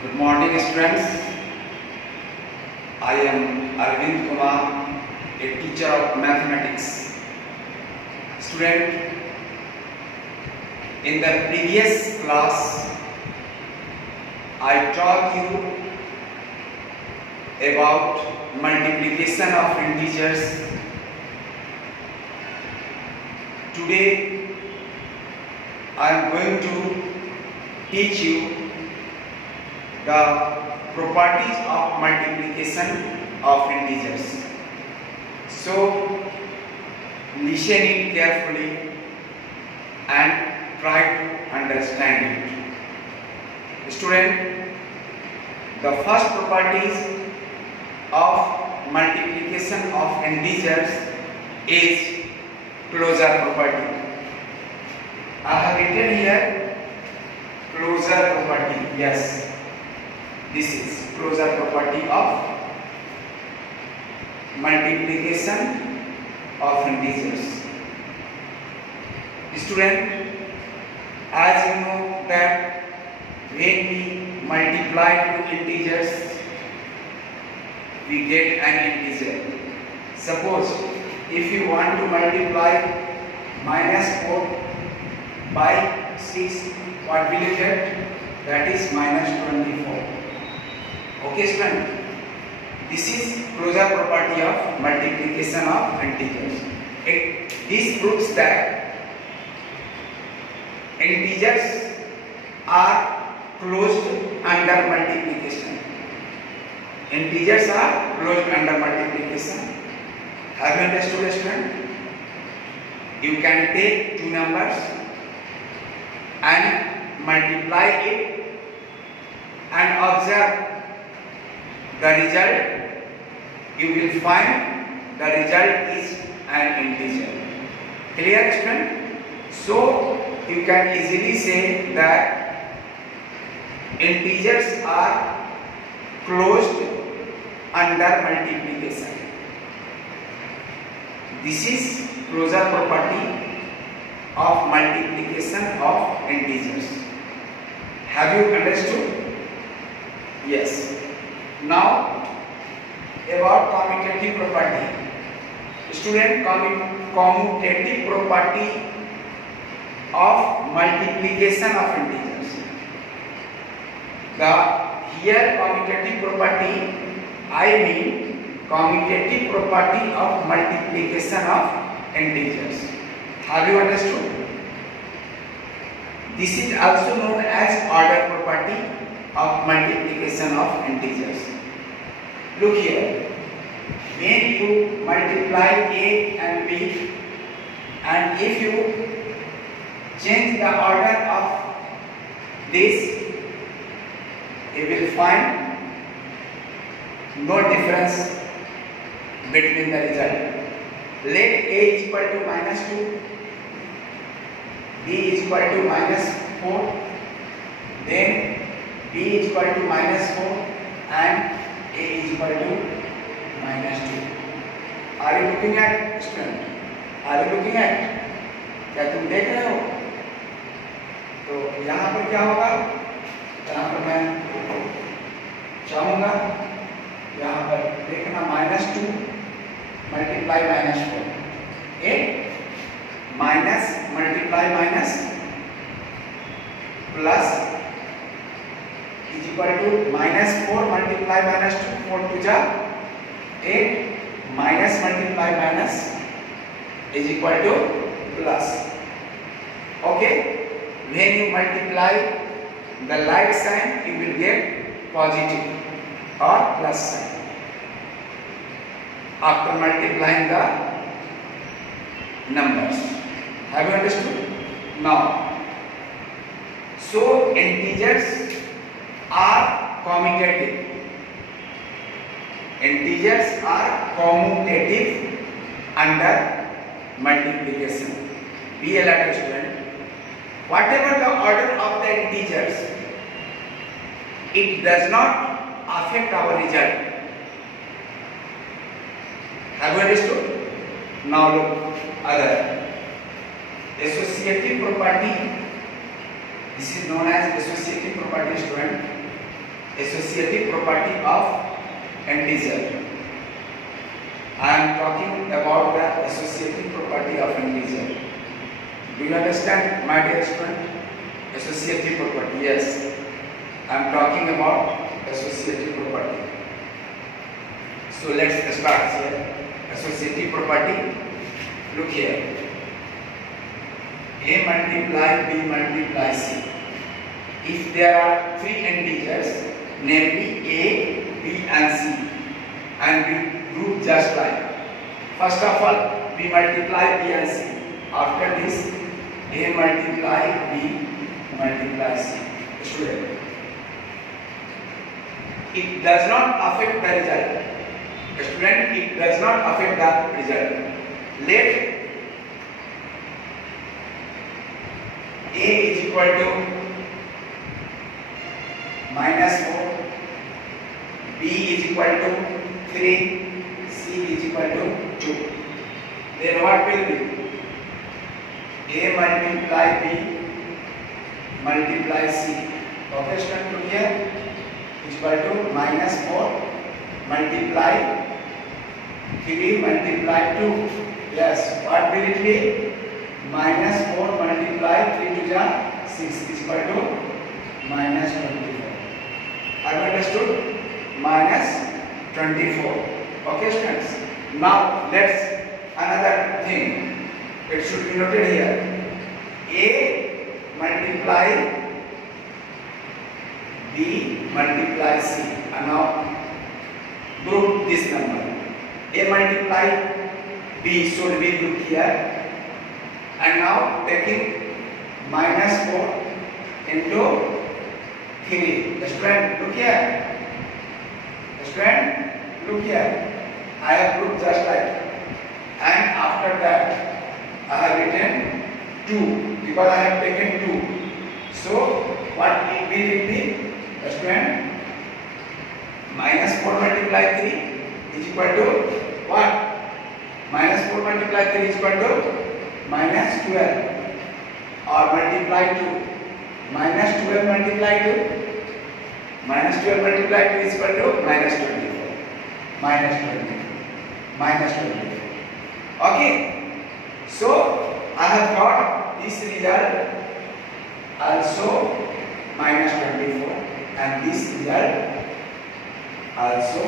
Good morning, students. I am Arvind Kumar, a teacher of mathematics. Student, in the previous class, I taught you about multiplication of integers. Today, I am going to teach you the properties of multiplication of integers. So, listen it carefully and try to understand it. Student, the first properties of multiplication of integers is closure property. I have written here closure property. Yes, this is closure property of multiplication of integers. Student, as you know that when we multiply two integers, we get an integer. Suppose if you want to multiply -4 by 6, what will you get? That is -24. Okay, student. This is closure property of multiplication of integers. This proves that integers are closed under multiplication. Integers are closed under multiplication. Have you understood, student? You can take two numbers and multiply it and observe the result. You will find the result is an integer. Clear, student? So you can easily say that integers are closed under multiplication. This is closure property of multiplication of integers. Have you understood? Yes. Now about commutative property. Student, commutative property of multiplication of integers. Here commutative property, I mean commutative property of multiplication of integers. Have you understood? This is also known as order property of multiplication of integers. Look here, when you multiply A and B, and if you change the order of this, you will find no difference between the result. Let A is equal to -2, B is equal to -4, then B is equal to -4 and A is equal to -2. Are you looking at, student? Are you looking at? क्या तुम देख रहे हो? तो यहाँ पर क्या होगा? यहाँ पर मैं चाहूँगा यहाँ पर देखना -2 multiply -4, A minus multiply minus plus is equal to -4 multiply -2, 4 to जा 8, minus multiply minus is equal to plus. Okay, when you multiply the like sign, you will get positive or plus sign after multiplying the numbers. Have you understood? Now, so integers are commutative. Integers are commutative under multiplication. Be alert, student. Whatever the order of the integers, it does not affect our result. Have you understood? Now look, other associative property. This is known as associative property, student. associative property of integer. I am talking about the associative property of integer. Do you understand, my dear student? Associative property, yes. I am talking about associative property. So let's start here. Associative property. Look here. A multiply B multiply C. If there are three integers, namely A, B and C, and we group just like, first of all, we multiply B and C. After this, A multiply B multiply C. Student, it does not affect the result. Student, it does not affect the result. Let A is equal to -4, B is equal to 3, C is equal to 2. Then what will be? A multiply B multiply C. Okay, student, look here. Is equal to -4 multiply 3 multiply 2. Yes, what will it be? -4 multiply 3 to the 6 is equal to -24. Have you understood? -24. Okay, students. Now let's another thing. It should be noted here. A multiply B multiply C. And now group this number. A multiply B should be grouped here. And now taking -4 into 3. Student, look here. Student, look here. I have grouped just like. And after that, I have written 2 because I have taken 2. So what will it be? Student, -4 multiply 3 is equal to what? -4 multiply 3 is equal to -12, or multiply 2. -12 multiply 2. -12 multiply 2 is equal to -24. -24. Okay. So I have got this result also -24, and this result also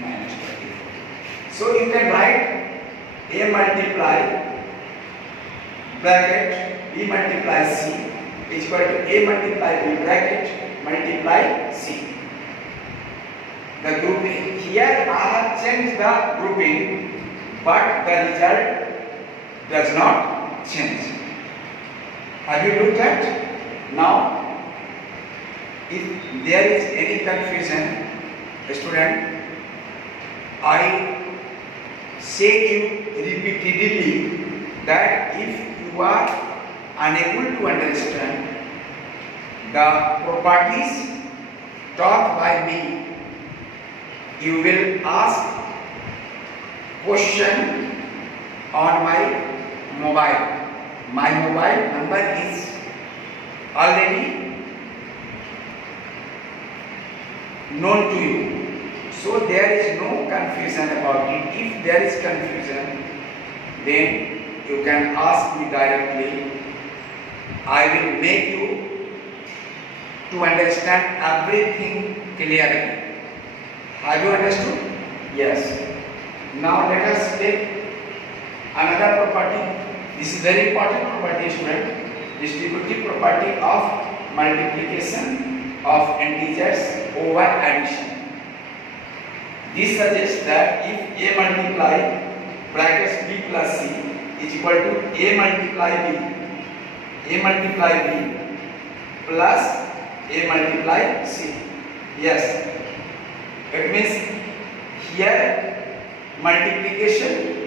-24. So you can write A multiply bracket B multiply C is equal to A multiply B bracket multiply C. The grouping here I have changed the grouping, but the result does not change. Have you looked at? Now, if there is any confusion, student, I say you repeatedly that if you are unable to understand the properties taught by me, you will ask question on my mobile. My mobile number is already known to you. So there is no confusion about it. If there is confusion, then you can ask me directly. I will make you to understand everything clearly. Have you understood? Yes. Now let us take another property. This is very important property, student. Distributive property of multiplication of integers over addition. This suggests that if A multiply brackets B plus C is equal to A multiply B plus A multiply C. Yes, it means here multiplication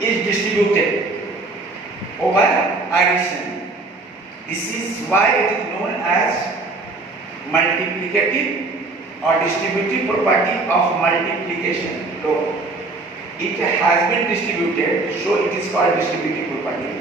is distributed over addition. This is why it is known as multiplicative or distributive property of multiplication law. It has been distributed, so it is called distributive property.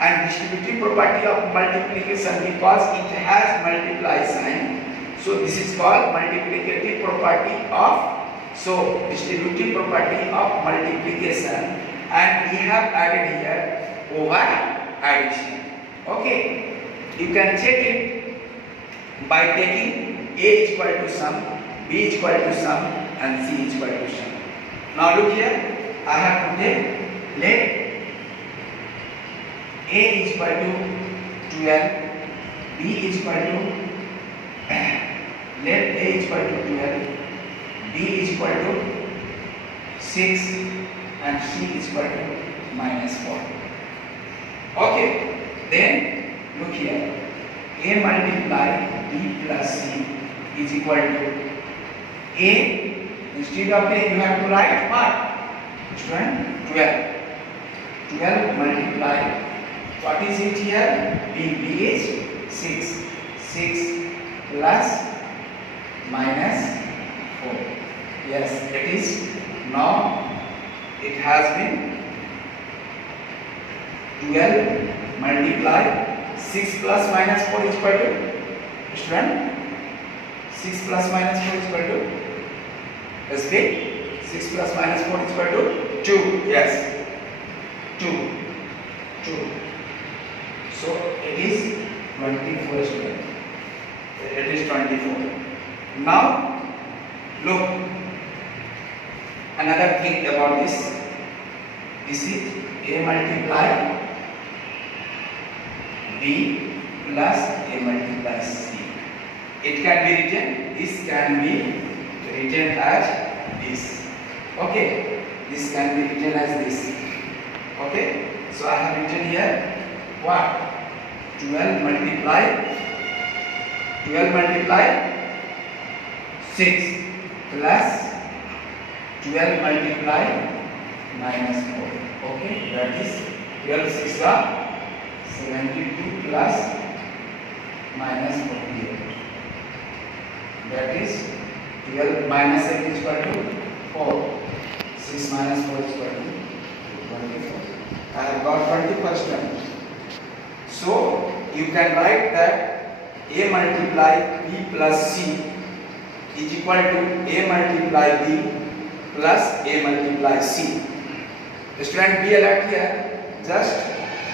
and distributive property of multiplication because it has multiply sign. So this is called multiplicative property of, so distributive property of multiplication, and we have added here over addition. Okay, you can check it by taking A is equal to sum, B is equal to sum, and C is equal to sum. Now look here, I have to take, let A is equal to 12, B is equal to let A is equal to 12, B is equal to 6, and C is equal to -4. Okay, then look here, A multiply B plus C is equal to A, instead of A you have to write what? Student, 12. 12 multiply, what is it here? B is 6. 6 plus -4. Yes, it is. Now it has been 12 multiply 6 plus -4 is equal to, student, 6 plus -4 is equal to, let's speak, 6 plus -4 is equal to 2. Yes, 2. So it is 24 student. It is 24. Now look, another thing about this. This is A multiply B plus A multiply C. It can be written, this can be written as this. Okay, this can be written as this. Okay, so I have written here what? 12 multiply 6 plus 12 multiply -4. Okay, that is 12 6 are 72 plus -48. That is 12 minus 8 is equal to 4. 6 minus 4 is equal to 24. I have got 21st. So you can write that A multiply B plus C is equal to A multiply B plus A multiply C. Student, be alert here. Just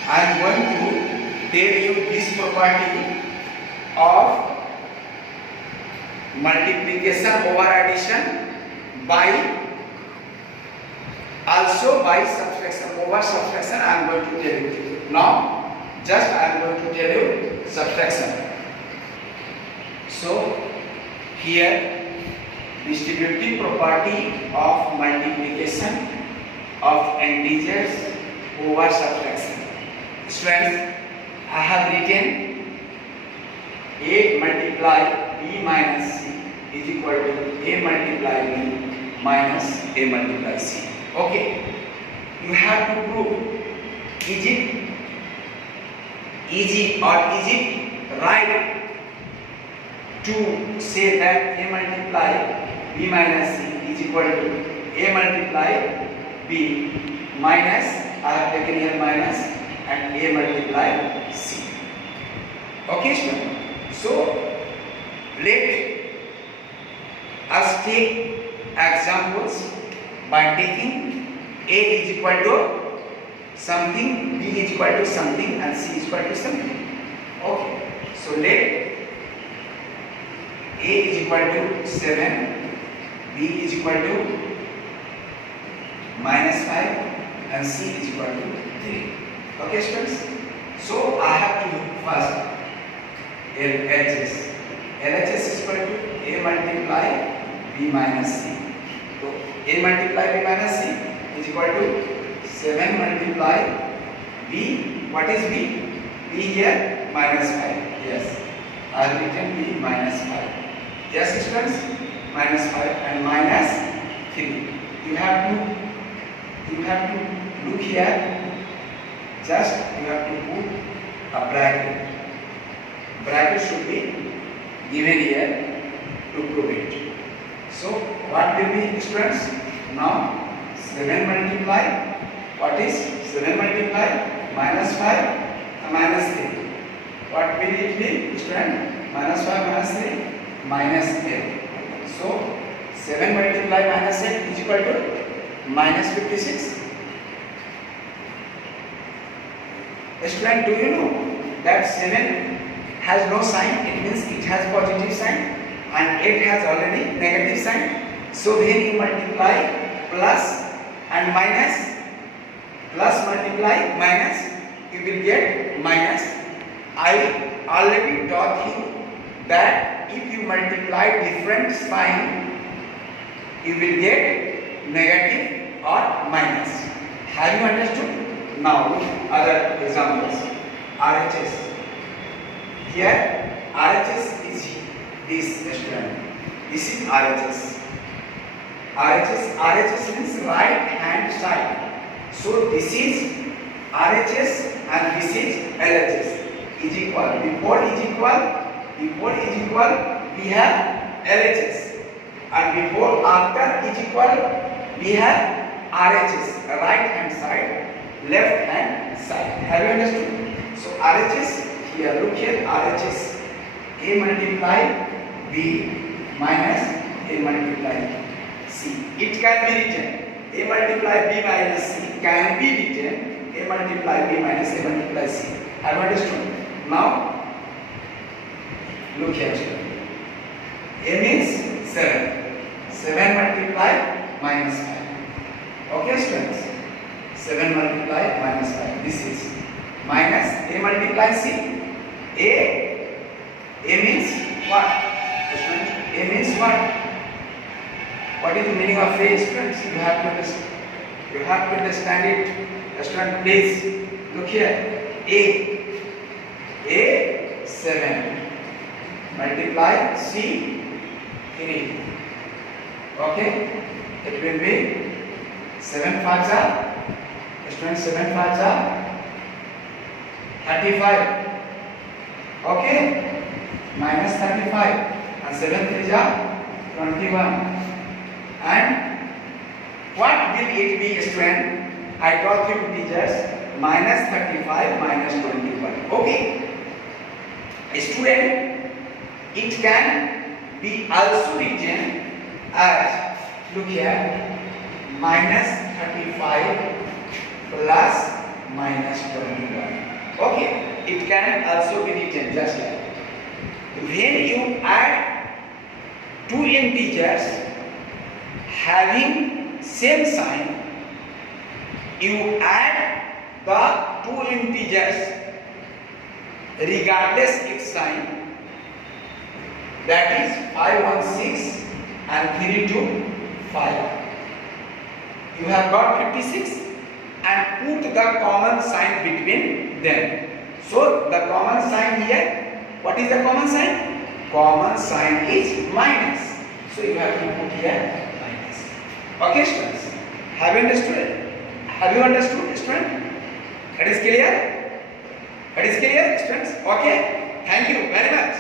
I am going to tell you this property of multiplication over addition by, also by subtraction over subtraction. I am going to tell you now. Just I am going to tell you subtraction. So here distributive property of multiplication of integers over subtraction. Students, I have written A multiply B minus C is equal to A multiply B minus A multiply C. Okay, you have to prove, is it easy or is it right to say that A multiply B minus C is equal to A multiply B minus, I have taken here minus, and A multiply C. Okay, student. So let us take examples by taking A is equal to something, B is equal to something, and C is equal to something. Okay, so let A is equal to 7, B is equal to -5, and C is equal to 3. Okay, students. So I have to first LHS. LHS is equal to A multiply B minus C. So A multiply B minus C is equal to 7 multiply B. What is B? B here -5. Yes, I have written B -5. Yes, students, -5 and -3. You have to look here. Just you have to put a bracket. Bracket should be given here to prove it. So what will be, students? Now 7 multiply, what is 7 multiply -5 minus 3. What will it be, student? Minus 5 minus 3 minus 8. So 7 multiply minus 8 is equal to minus 56. Student, do you know that 7 has no sign? It means it has positive sign, and 8 has already negative sign. So when you multiply plus and minus, plus multiply minus, you will get minus. I already taught you that if you multiply different sign, you will get negative or minus. Have you understood? Now other examples. RHS. Here RHS is this, student. This is RHS. RHS means right hand side. So this is RHS and this is LHS. Is equal. Before is equal, we have LHS, and before after is equal, we have RHS, right hand side, left hand side. Have you understood? So RHS, here look here, RHS, A multiply B minus A multiply C. It can be written A multiply B minus C can be written A multiply B minus A multiply C. Have you understood? Now look here. A means 7. 7 multiply minus 5. Okay, students? 7 multiply minus 5. This is minus A multiply C. A means what? A means what? What is the meaning of A, students? You have to understand. You have to understand it. Student, please look here. A 7 multiply C 3. Okay, it will be 7 5s are, student, 7 5s are 35. Okay, minus 35, and 7 3s are 21. And what will it be, student? I taught you teachers minus 35 minus 21. Okay, student, it can be also written as, look here, minus 35 plus minus 21. Okay, it can also be written just like. When you add two integers having same sign, you add the two integers regardless its sign, that is 516 and 325. You have got 56 and put the common sign between them. So the common sign here, what is the common sign? Common sign is minus. So you have to put here minus. Okay, students? Have you understood? Have you understood, student? It is clear? It is clear, students? Okay? Thank you very much.